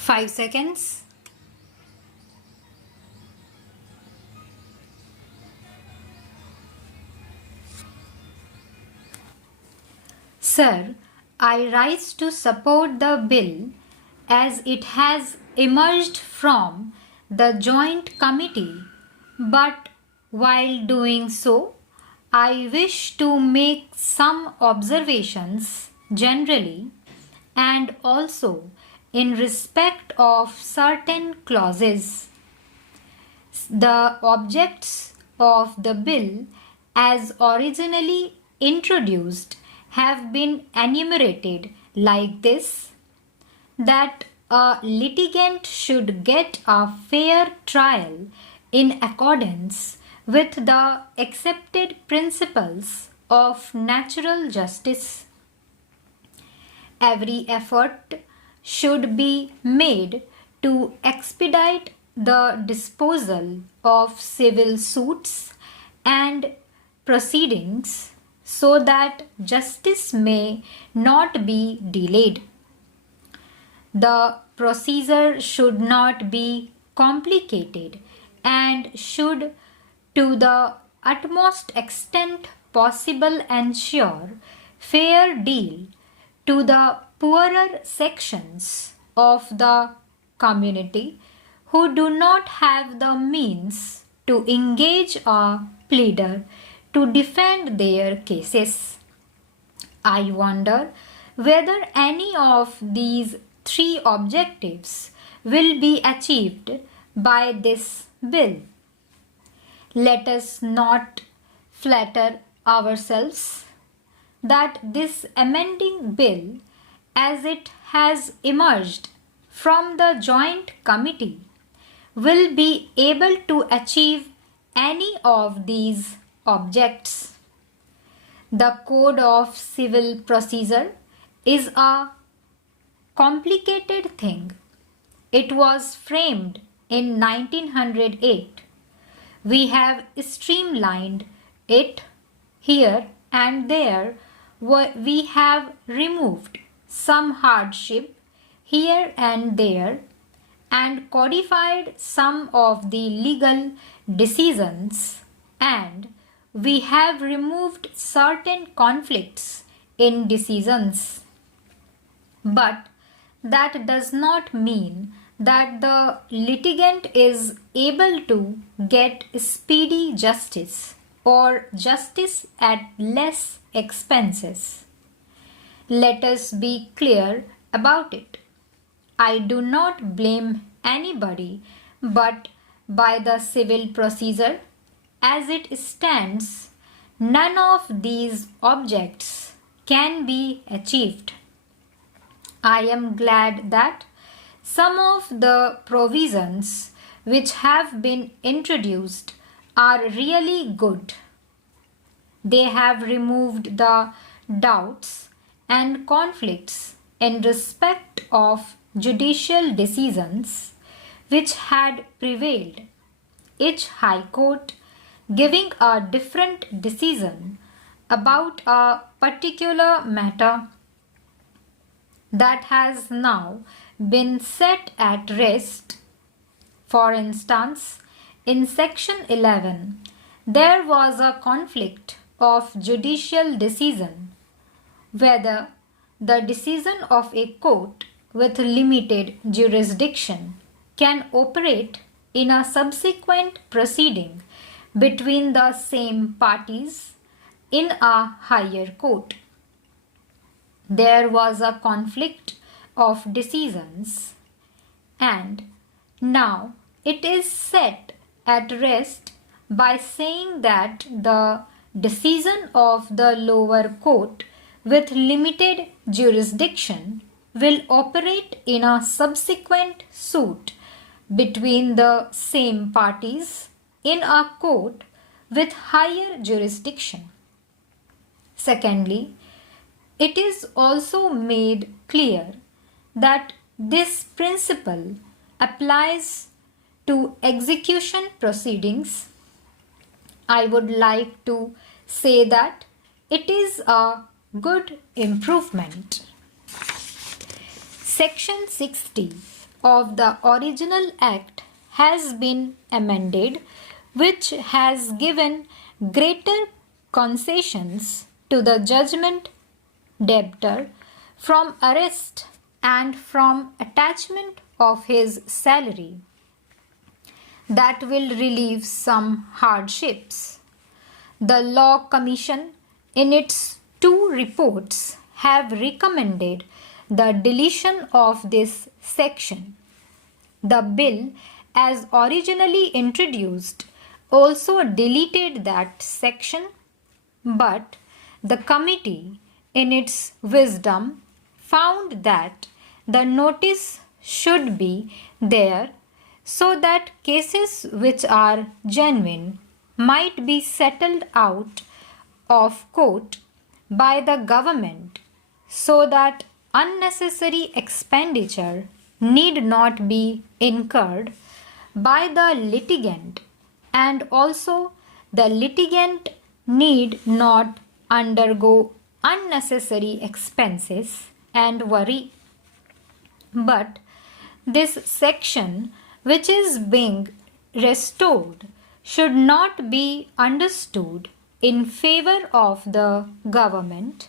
5 seconds. Sir, I rise to support the bill as it has emerged from the joint committee, but while doing so, I wish to make some observations generally and also in respect of certain clauses. The objects of the bill as originally introduced have been enumerated like this: that a litigant should get a fair trial in accordance with the accepted principles of natural justice. Every effort should be made to expedite the disposal of civil suits and proceedings so that justice may not be delayed. The procedure should not be complicated and should, to the utmost extent possible, ensure fair deal to the poorer sections of the community who do not have the means to engage a pleader to defend their cases. I wonder whether any of these three objectives will be achieved by this bill. Let us not flatter ourselves that this amending bill, as it has emerged from the joint committee, will be able to achieve any of these objects. The Code of Civil Procedure is a complicated thing. It was framed in 1908. We have streamlined it here and there. We have removed some hardship here and there and codified some of the legal decisions, and we have removed certain conflicts in decisions. But that does not mean that the litigant is able to get speedy justice or justice at less expenses. Let us be clear about it. I do not blame anybody, but by the civil procedure as it stands, none of these objects can be achieved. I am glad that some of the provisions which have been introduced are really good. They have removed the doubts and conflicts in respect of judicial decisions which had prevailed, each High Court giving a different decision about a particular matter. That has now been set at rest. For instance, in Section 11, there was a conflict of judicial decision whether the decision of a court with limited jurisdiction can operate in a subsequent proceeding between the same parties in a higher court. There was a conflict of decisions, and now it is set at rest by saying that the decision of the lower court with limited jurisdiction will operate in a subsequent suit between the same parties in a court with higher jurisdiction. Secondly, it is also made clear that this principle applies to execution proceedings. I would like to say that it is a good improvement. Section 60 of the original act has been amended, which has given greater concessions to the judgment debtor from arrest and from attachment of his salary, that will relieve some hardships. The Law Commission, in its 2 reports, have recommended the deletion of this section. The bill, as originally introduced, also deleted that section, but the committee, in its wisdom, found that the notice should be there so that cases which are genuine might be settled out of court by the government, so that unnecessary expenditure need not be incurred by the litigant, and also the litigant need not undergo unnecessary expenses and worry. But this section, which is being restored, should not be understood in favor of the government,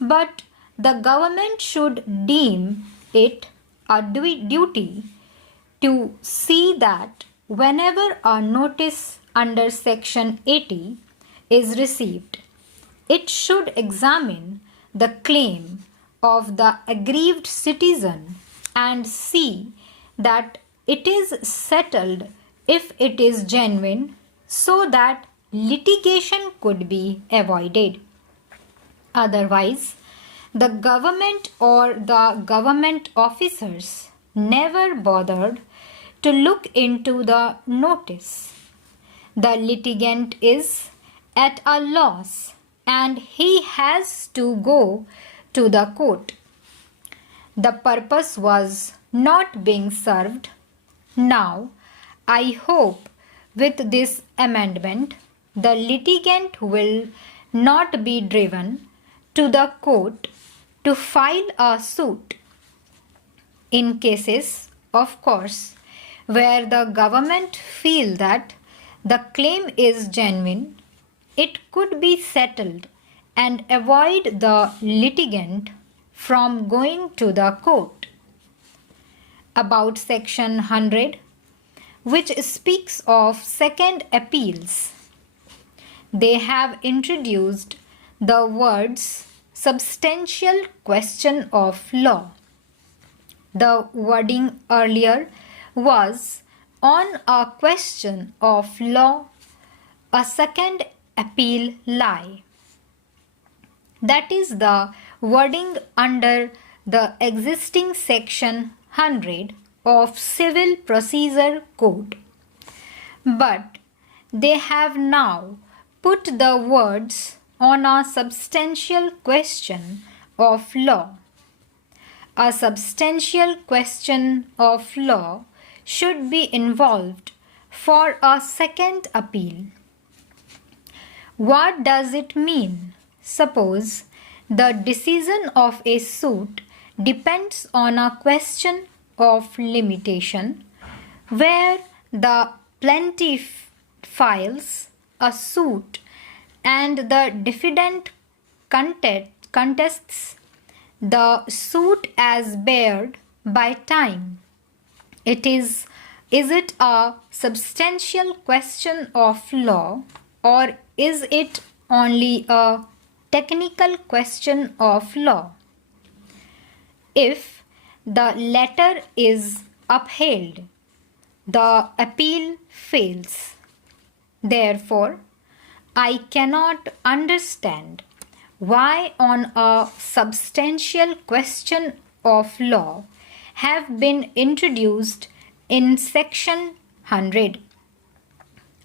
but the government should deem it a duty to see that whenever a notice under Section 80 is received, it should examine the claim of the aggrieved citizen and see that it is settled if it is genuine, so that litigation could be avoided. Otherwise, the government or the government officers never bothered to look into the notice. The litigant is at a loss and he has to go to the court. The purpose was not being served. Now, I hope with this amendment, the litigant will not be driven to the court to file a suit. In cases, of course, where the government feel that the claim is genuine, it could be settled and avoid the litigant from going to the court. About Section 100, which speaks of second appeals, they have introduced the words substantial question of law. The wording earlier was on a question of law, a second appeal lie. That is the wording under the existing Section 100 of Civil Procedure Code. But they have now put the words on a substantial question of law. A substantial question of law should be involved for a second appeal. What does it mean? Suppose the decision of a suit depends on a question of limitation, where the plaintiff files a suit and the defendant contests the suit as barred by time. Is it a substantial question of law, or is it only a technical question of law? If the latter is upheld, the appeal fails. Therefore, I cannot understand why on a substantial question of law have been introduced in Section 100.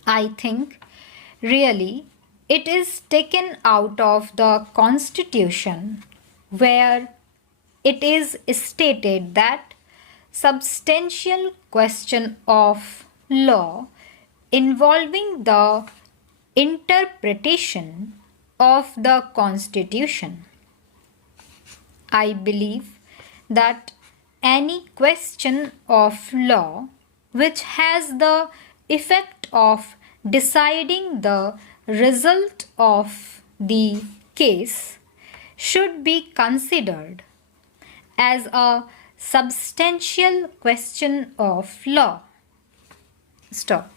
I think really it is taken out of the Constitution, where it is stated that substantial question of law involving the interpretation of the Constitution. I believe that any question of law which has the effect of deciding the result of the case should be considered as a substantial question of law. Stop.